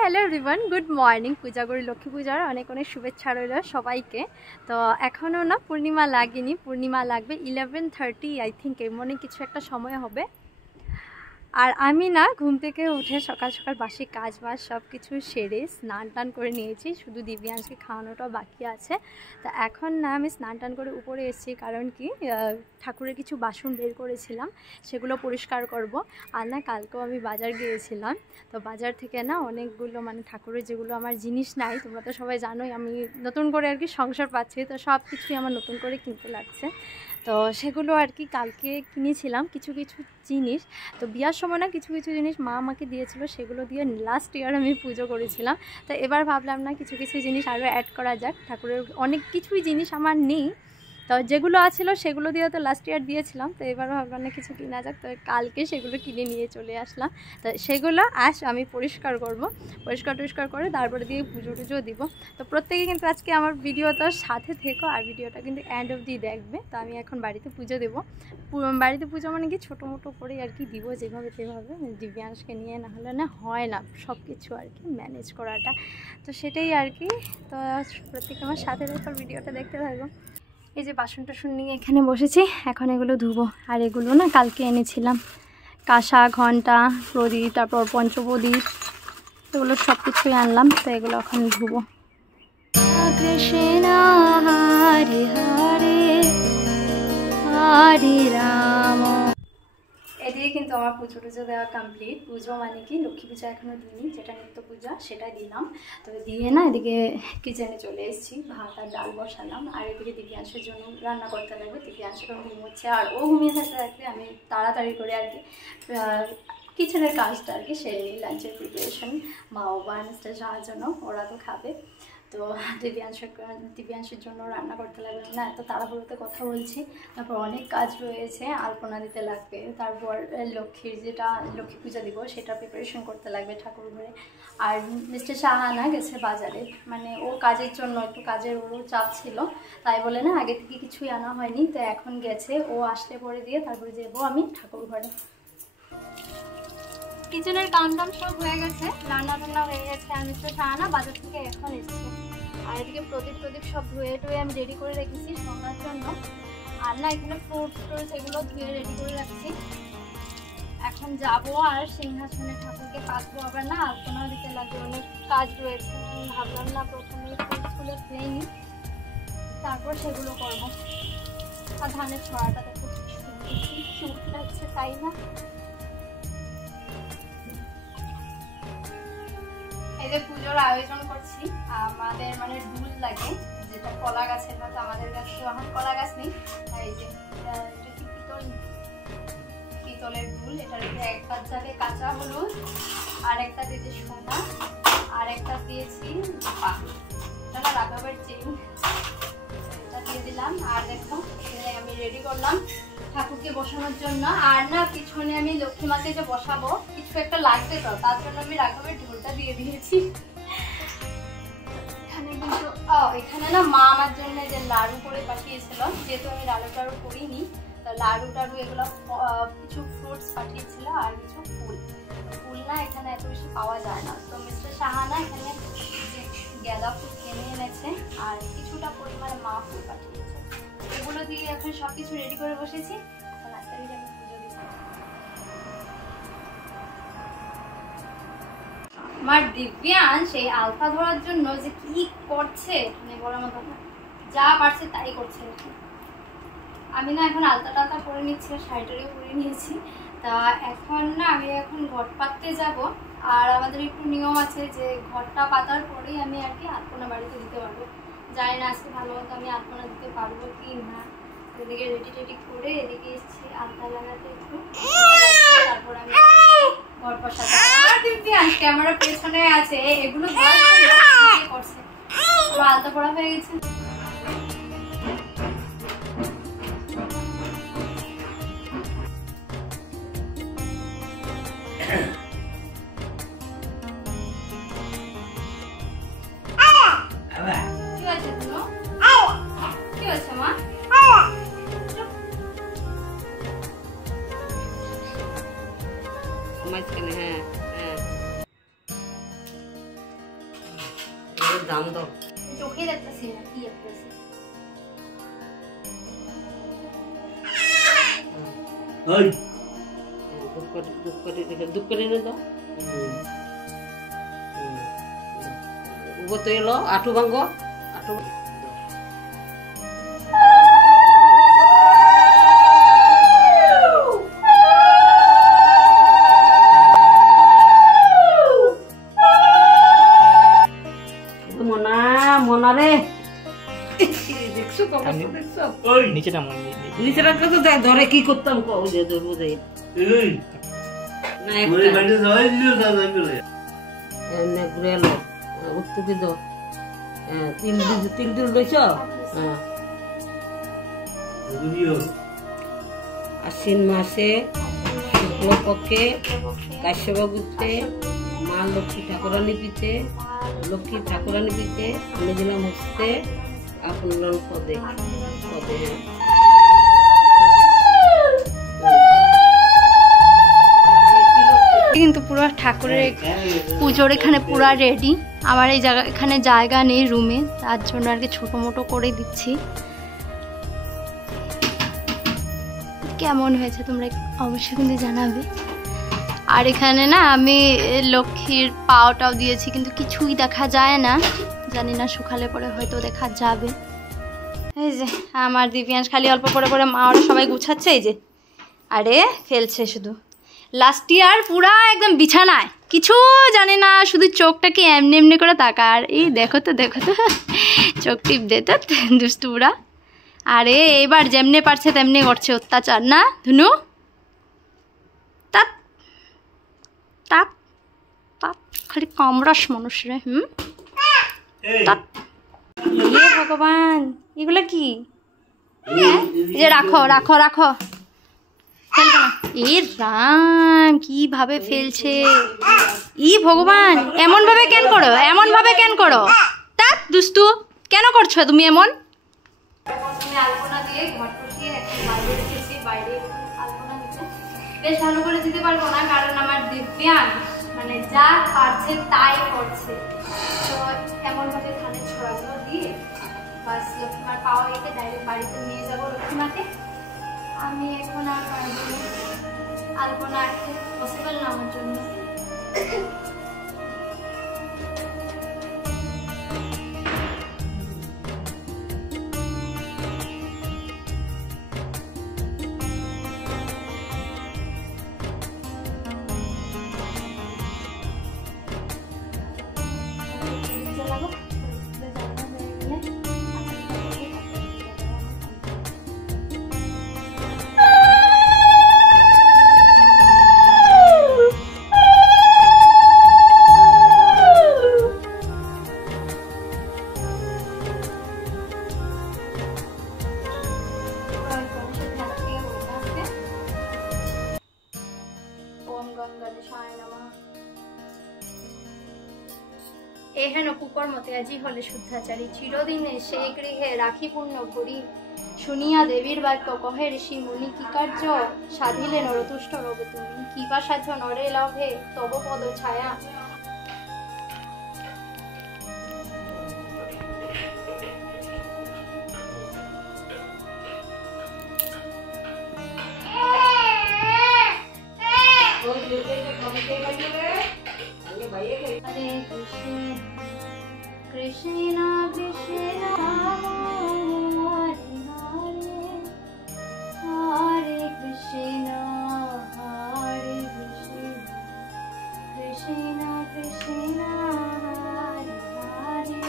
Hello everyone, good morning. পূজাগরি লক্ষ্মী পূজার অনেক অনেক শুভেচ্ছা রইল সবাইকে। তো এখনও না পূর্ণিমা লাগেনি, পূর্ণিমা লাগবে 11:30 আই থিঙ্ক, এমনই কিছু একটা সময় হবে। আর আমি না ঘুম থেকে উঠে সকাল সকাল বাসি কাজ বাজ সব কিছু সেরে স্নান টান করে নিয়েছি, শুধু দিব্যাংশকে খাওয়ানোটা বাকি আছে। তা এখন না আমি স্নান টান করে উপরে এসেছি, কারণ কি ঠাকুরের কিছু বাসন বের করেছিলাম, সেগুলো পরিষ্কার করব। আর না কালকেও আমি বাজার গিয়েছিলাম, তো বাজার থেকে না অনেকগুলো মানে ঠাকুরের যেগুলো আমার জিনিস নাই, তোমরা তো সবাই জানোই আমি নতুন করে আর কি সংসার পাচ্ছি, তো সব কিছুই আমার নতুন করে কিনতে লাগছে। তো সেগুলো আর কি কালকে কিনেছিলাম কিছু কিছু জিনিস। তো বিয়ার সময় না কিছু কিছু জিনিস মা আমাকে দিয়েছিল, সেগুলো দিয়ে লাস্ট ইয়ার আমি পুজো করেছিলাম। তো এবার ভাবলাম না কিছু কিছু জিনিস আরও অ্যাড করা যাক, ঠাকুরের অনেক কিছুই জিনিস আমার নেই, তো যেগুলো আছিল সেগুলো দিয়ে তো লাস্ট ইয়ার দিয়েছিলাম, তো এবারও ভাবলাম না কিছু কিনা যাক, তো কালকে সেগুলো কিনে নিয়ে চলে আসলাম। তো সেগুলো আমি পরিষ্কার করব, পরিষ্কার করে তারপরে দিয়ে পুজো টুজো দিব। তো প্রত্যেকে কিন্তু আজকে আমার ভিডিওটার সাথে থেকো, আর ভিডিওটা কিন্তু এন্ড অবধি দেখবে। তো আমি এখন বাড়িতে পুজো দেবো। বাড়িতে পুজো মানে কি ছোটো মোটো করে আর কি দিব, যেভাবে সেভাবে, দিব্যাংশকে নিয়ে না হলে না হয় না সব কিছু আর কি ম্যানেজ করাটা, তো সেটাই আর কি। তো প্রত্যেকে আমার সাথে দেখো, ভিডিওটা দেখতে থাকো। এই যে বাসন টাসন নিয়ে এখানে বসেছি, এখন এগুলো ধুবো। আর এগুলো না কালকে এনেছিলাম, কাঁসা, ঘণ্টা, প্রদীপ, তারপর পঞ্চপ্রদীপ, এগুলো সব কিছুই আনলাম, তো এগুলো এখন ধুবো। কৃষ্ণ হরে হরে হরে রাম। এদিকে কিন্তু আমার পুজো টুজো দেওয়া কমপ্লিট। পুজো মানে কি লক্ষ্মী পূজা এখনও দিইনি, যেটা নিত্য পূজা সেটা দিলাম। তো দিয়ে না এদিকে কিচেনে চলে এসেছি, ভাত আর ডাল বসালাম। আর এদিকে দিব্যাংশের জন্য রান্না করতে লাগবে। দিব্যাংশকে ঘুমোচ্ছে, আর ও ঘুমিয়ে থাকতে থাকতে আমি তাড়াতাড়ি করে আর কি কিচেনের কাজটা আর কি সেরে নিই। লাঞ্চের প্রিপারেশন মা বাবা আনতে যাওয়ার জন্য, ওরা তো খাবে। তো দিব্যাংশের জন্য রান্না করতে লাগবে না, এত তাড়াহুড়োতে কথা বলছি। তারপর অনেক কাজ রয়েছে, আলপনা দিতে লাগবে, তারপর লক্ষ্মী পূজা দিব সেটা প্রিপারেশন করতে লাগবে ঠাকুর ঘরে। আর মিস্টার শাহানা গেছে বাজারে, মানে ও কাজের জন্য, একটু কাজের ওরও চাপ ছিল, তাই বলে না আগে থেকে কিছুই আনা হয়নি। তো এখন গেছে, ও আসলে পরে দিয়ে তারপরে যাবো আমি ঠাকুর ঘরে। কিচেনের কাম টাম সব হয়ে গেছে, রান্না টান্না হয়ে গেছে। আর মিস্টার শাহানা বাজার থেকে এখন এসছে। আর এদিকে প্রদীপ সব ধুয়ে টুয়ে আমি রেডি করে রেখেছি সন্ধ্যার জন্য। আর না এখানে ফ্রুটস এগুলো ধুয়ে রেডি করে রাখছি। এখন যাবো আর সিংহাসনে ঠাকুরকে পাতবো, আবার না আলপনা দিতে লাগবে, অনেক কাজ রয়েছে। ভাবলাম না প্রথমে ফুলগুলো ধুয়ে নিই, তারপর সেগুলো করবো। আর ধানের ছড়াটা দেখো সুন্দর লাগছে, তাই না? এই যে পুজোর আয়োজন করছি, আমাদের মানে ডুল লাগে, যেটা কলা গাছের মতো, আমাদের কাছে তো এখন কলা গাছ নেই, তাই এই যে এটা কি পিতলের ডুল। এটার একটা যাবে কাঁচা হলুদ, আর একটা দিয়েছে সোনা, আর একটা দিয়েছি রূপা, এটা না রাঘবের চেইন, এটা দিয়ে দিলাম। আর দেখো এখানে আমি রেডি করলাম ঠাকুরকে বসানোর জন্য। আর না পিছনে আমি লক্ষ্মী মাকে যে বসাবো কিছু একটা লাগবে, তো তার জন্য আমি রাঘবের ঢোলটা দিয়ে দিয়েছি। এখানে কিন্তু এখানে না মা আমার জন্য যে লাড়ু করে পাঠিয়েছিল, যেহেতু আমি লাড়ু টাড়ু করিনি, তো লাড়ু টাড়ু এগুলো কিছু ফ্রুটস পাঠিয়েছিল, আর কিছু ফুল না এখানে এত বেশি পাওয়া যায় না। তো মিস্টার শাহানা এখানে গাঁদা ফুল কিনে এনেছে, আর কিছুটা পরিমাণে মা ফুল পাঠিয়েছে। এগুলো দিয়ে এখন সবকিছু রেডি করে বসেছি। এখন আস্তে আস্তে আমি পুজো দিব। আমার দিব্যাংশ এই আলতা ধরার জন্য যে কি করছে মানে বলার মতো না, যা পারছে তাই করছে। আমি না এখন আলতা টালতা পরে নিচ্ছি, শাড়িটারিও পরে নিয়েছি। তা এখন না আমি এখন ঘট পাততে যাব। আর আমাদের একটু নিয়ম আছে যে ঘরটা পাতার পরেই আমি আর কি আলপনা বাড়িতে দিতে পারবো। জানি না আজকে ভালো মতো আমি আলপনা দিতে পারবো কি না। এদিকে রেডি টেডি করে এদিকে এসেছি আলতা লাগাতে একটু, তারপর আমি ঘর বসাতে। ক্যামেরা পেছনে আছে, এগুলো করছে, আলতা পড়া হয়ে গেছে। কি আছে তুমি? কি আছে মা? মাঝখানে হ্যাঁ হ্যাঁ দাম দাও চোখে দেখতেছি না কি দেখতেছি ওই দুঃখ করে দাও তো এলো আটু ভাঙ্গ আটু মনারে দেখছো দেখছো ওই নিচেটা নিচেটা তো ধরে কি করতাম বুঝাই না ঘুরে এলো উত্তুকি দো তিল রয়েছ আশ্বিন মাসে শুক্লপক্ষে কাশ্যপগুপ্তে মা লক্ষ্মী ঠাকুরানী পিতে লক্ষ্মী ঠাকুরানী পিতে আমি দিলাম হচ্ছে আপনার পদে পদে কিন্তু পুরো ঠাকুরের পুজোর এখানে পুরা রেডি আমার এই জায়গা এখানে জায়গা নেই রুমে তার জন্য আর কি ছোটো মোটো করে দিচ্ছি কেমন হয়েছে তোমরা অবশ্যই কিন্তু জানাবে আর এখানে না আমি লক্ষ্মীর পাওটাও দিয়েছি কিন্তু কিছুই দেখা যায় না জানি না শুকালে পরে হয়তো দেখা যাবে এই যে আমার দিব্যাংশ খালি অল্প করে করে মা ওরা সবাই গুছাচ্ছে এই যে আরে ফেলছে শুধু লাস্ট ইয়ার পুরা একদম বিছানায় কিছু জানি না শুধু চোখটাকে এমনি এমনি করে তাকার এই দেখো তো চোখ টিপ দে তো দুষ্টু পুরা আরে এবার যেমনি পারছে তেমনি করছে অত্যাচার না ধুনু তাত তাত তাত খালি কামরাস মানুষ রে তাত ইয়ে ভগবান এগুলো কি যে রাখো রাখো রাখো রাম কিভাবে ফেলছে ই ভগবান এমন ভাবে কেন করো তা দুষ্টু কেন করছো তুমি এমন আলপনা দিয়ে ঘর বসিয়ে এখন বাইরে রেখেছি বাইরে আলপনা দিতে বেশ ভালো করে দিতে পারবো না কারণ আমার দিব্যাংশ মানে যা পারছে তাই করছে তো এমন ভাবে ধানের ছড়াগুলো দিয়ে বাস লক্ষ্মীমার পাওয়া রেখে ডাইরেক্ট বাড়িতে নিয়ে যাবো লক্ষ্মীমাকে আমি এখন আর পারবো না আলপনা আঁকতে পসিবল না আমার জন্য এহেন কুকর্মতে আজি হলে শুদ্ধাচারী চিরদিনে সে গৃহে রাখি পূর্ণ করি শুনিয়া দেবীর বাক্য কহে ঋষি মুনি কি কার্য সাধিলে নরতুষ্ট রবে তুমি কি বা সাধ্য নরে লভে তব পদ ছায়া Krishna Krishna Hare Krishna Hare Krishna Krishna Krishna Hare Hare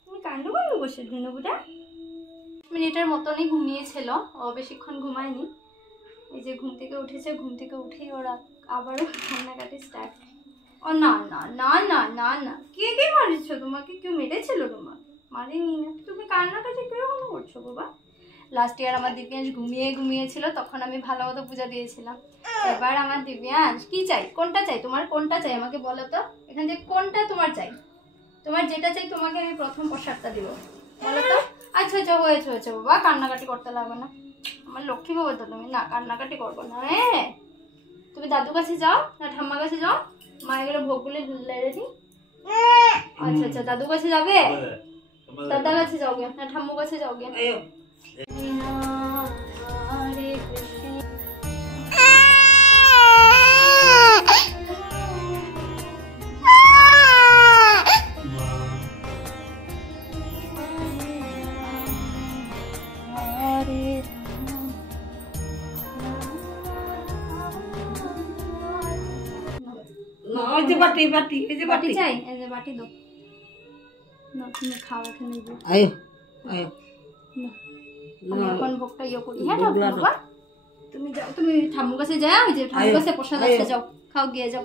তুমি কান্ড কান্ড বসে ধনুগুটা মিনিটের মতনই ঘুমিয়েছিল ও বেশিক্ষণ ঘুমায়নি এই যে ঘুম থেকে উঠেছে ঘুম থেকে উঠেই ওরা আবারও কান্নাকাটি স্টার্ট ও না না না না না না কে কে মারিছ তোমাকে কেউ মেরেছিল তোমাকে মারিনি না তুমি কান্নাকাটি কিরকম করছো বাবা লাস্ট ইয়ার আমার দিব্যাংশ ঘুমিয়েছিল তখন আমি ভালো মতো পূজা দিয়েছিলাম এবার আমার দিব্যাংশ কি চাই কোনটা চাই তোমার কোনটা চাই আমাকে বলো তো এখান থেকে কোনটা তোমার চাই তোমার যেটা চাই তোমাকে আমি প্রথম প্রসাদটা দিব বলো তো আচ্ছা আচ্ছা হয়েছে বাবা কান্নাকাটি করতে লাগবে না আমার লক্ষ্মী বাবা তো তুমি, না কান্নাকাটি করবো না। হ্যাঁ তুমি দাদু কাছে যাও না ঠাম্মার কাছে যাও, মা এগুলো ভোগগুলো লেড়ে দিই। আচ্ছা আচ্ছা দাদু কাছে যাবে, দাদার কাছে যাওগে না ঠাম্মু কাছে যাওগে? বাটি বাটি এই যে বাটি চাই, এই যে বাটি দাও না, তুমি খাও এখানে গিয়ে। আয়ো আয়ো আমি এখন ভোগটা ইয়ে করি। হ্যাঁ বাবা তুমি যাও, তুমি ঠাম্মুর কাছে যাও, ওই যে ঠাম্মুর কাছে প্রসাদ আছে, যাও খাও গিয়ে যাও।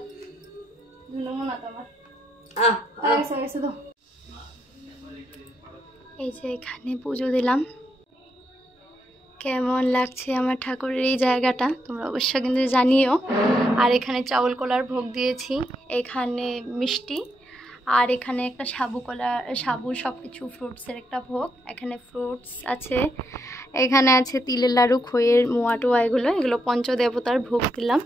নমুনা তোমার এই যে এখানে পুজো দিলাম। কেমন লাগছে আমার ঠাকুরের এই জায়গাটা তোমরা অবশ্যই কিন্তু জানিও। আর এখানে চাউল কলার ভোগ দিয়েছি, এখানে মিষ্টি, আর এখানে একটা সাবু কলা, সাবু সব কিছু ফ্রুটসের একটা ভোগ। এখানে ফ্রুটস আছে, এখানে আছে তিলের লাড়ু, খইয়ের মোয়া টোয়া, এগুলো পঞ্চদেবতার ভোগ দিলাম।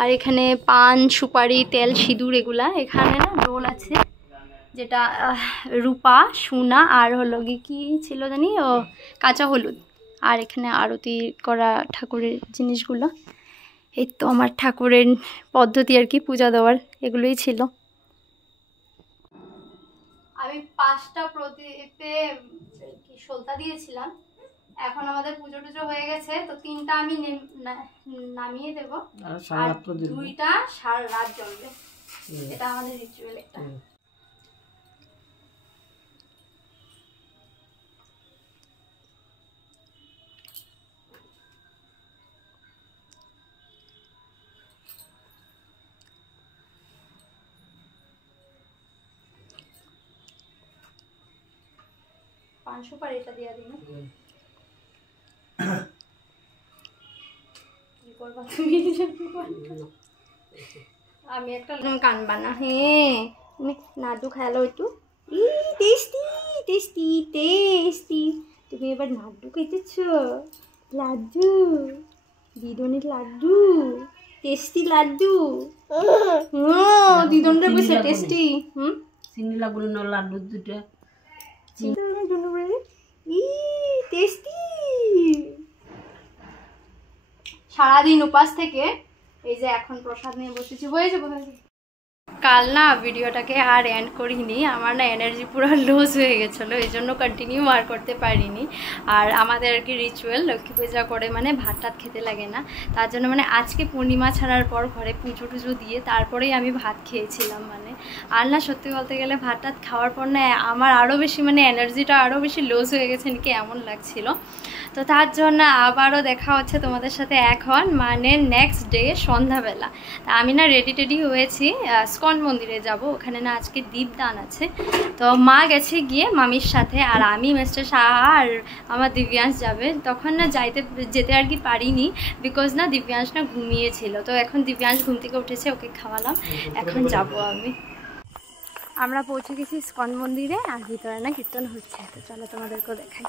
আর এখানে পান, সুপারি, তেল, সিঁদুর এগুলা। এখানে না রোল আছে, যেটা রূপা, সোনা আর হলো কি ছিল জানি, ও কাঁচা হলুদ। আর এখানে আরতি করা ঠাকুরের জিনিসগুলো। এই তো আমার ঠাকুরের পদ্ধতি আর কি পূজা দেওয়ার, এগুলোই ছিল। আমি 5টা প্রদীপে কি সলতা দিয়েছিলাম। এখন আমাদের পুজো টুজো হয়ে গেছে, তো 3টা আমি নামিয়ে দেব, আর 2টা সারা রাত জ্বলবে। এটা আমাদের রিচুয়াল একটা। সুপারি এটা দিয়ে দিই না, কি করবা তুমি? আমি একটা কানবা না। হ্যাঁ তুমি নাড়ু খেলো একটু, টেস্টি টেস্টি টেস্টি। তুমি এবার নাড়ু খেতেছ, লাড্ডু, দিদনের লাড্ডু, টেস্টি লাড্ডু। দিদনটা বসে টেস্টি। চিনি লাগবে না লাড্ডু দুটো, সারাদিন উপাস থেকে এই যে এখন প্রসাদ নিয়ে বসেছি। হয়েছে কোথায়? কাল না ভিডিওটাকে আর এন্ড করিনি, আমার না এনার্জি পুরো লুজ হয়ে গেছিলো, এই জন্য কন্টিনিউ আর করতে পারিনি। আর আমাদের আর কি রিচুয়াল, লক্ষ্মী পূজা করে মানে ভাত টাত খেতে লাগে না, তার জন্য মানে আজকে পূর্ণিমা ছাড়ার পর ঘরে পুজো টুজো দিয়ে তারপরেই আমি ভাত খেয়েছিলাম। মানে আর না সত্যি বলতে গেলে ভাত টাত খাওয়ার পর না আমার আরও বেশি মানে এনার্জিটা আরও বেশি লুজ হয়ে গেছে নাকি এমন লাগছিল। তো তার জন্য আবারও দেখা হচ্ছে তোমাদের সাথে এখন মানে নেক্সট ডে সন্ধ্যাবেলা। তা আমি না রেডি টেডি হয়েছি, স্কন মন্দিরে যাব, ওখানে না আজকে দীপদান আছে। তো মা গেছে গিয়ে মামির সাথে, আর আমি মিস্টার সাহা আর আমার দিব্যাংশ যাবে। তখন না যেতে আর কি পারিনি, বিকজ না দিব্যাংশ না ঘুমিয়েছিল। তো এখন দিব্যাংশ ঘুম থেকে উঠেছে, ওকে খাওয়ালাম, এখন যাব আমি। আমরা পৌঁছে গেছি স্কন মন্দিরে, আর ভিতরে না কীর্তন হচ্ছে, তো চলো তোমাদেরকেও দেখাই।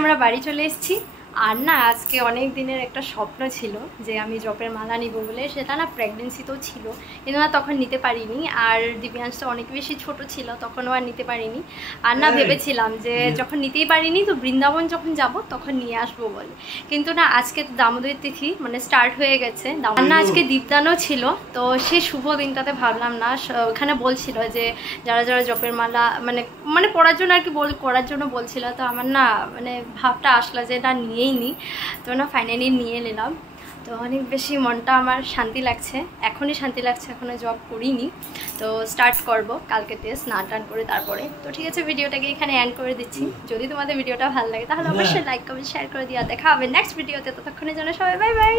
আমরা বাড়ি চলে এসেছি, আর না আজকে অনেক দিনের একটা স্বপ্ন ছিল যে আমি জপের মালা নিব বলে, সেটা না প্রেগনেন্সিতেও ছিল, কিন্তু না তখন নিতে পারিনি। আর দিব্যাংশ তো অনেক বেশি ছোট ছিল, তখনও আর নিতে পারিনি। আর না ভেবেছিলাম যে যখন নিতেই পারিনি তো বৃন্দাবন যখন যাব তখন নিয়ে আসবো বলে, কিন্তু না আজকে দামোদর তিথি মানে স্টার্ট হয়ে গেছে, আর না আজকে দীপদানও ছিল। তো সেই শুভ দিনটাতে ভাবলাম না, ওখানে বলছিল যে যারা যারা জপের মালা মানে মানে পড়ার জন্য আর কি করার জন্য বলছিল, তো আমার না মানে ভাবটা আসলো যে না নিয়েই নি। তো না ফাইনালি নিয়ে নিলাম। তো অনেক বেশি মনটা আমার শান্তি লাগছে, এখনই শান্তি লাগছে, এখনো জব করিনি। তো স্টার্ট করব কালকে থেকে স্নান টান করে তারপরে। তো ঠিক আছে, ভিডিওটাকে এখানে এন্ড করে দিচ্ছি। যদি তোমাদের ভিডিওটা ভালো লাগে তাহলে অবশ্যই লাইক কমেন্ট শেয়ার করে দিও। দেখা হবে নেক্সট ভিডিওতে, ততক্ষণের জন্য সবাই বাই বাই।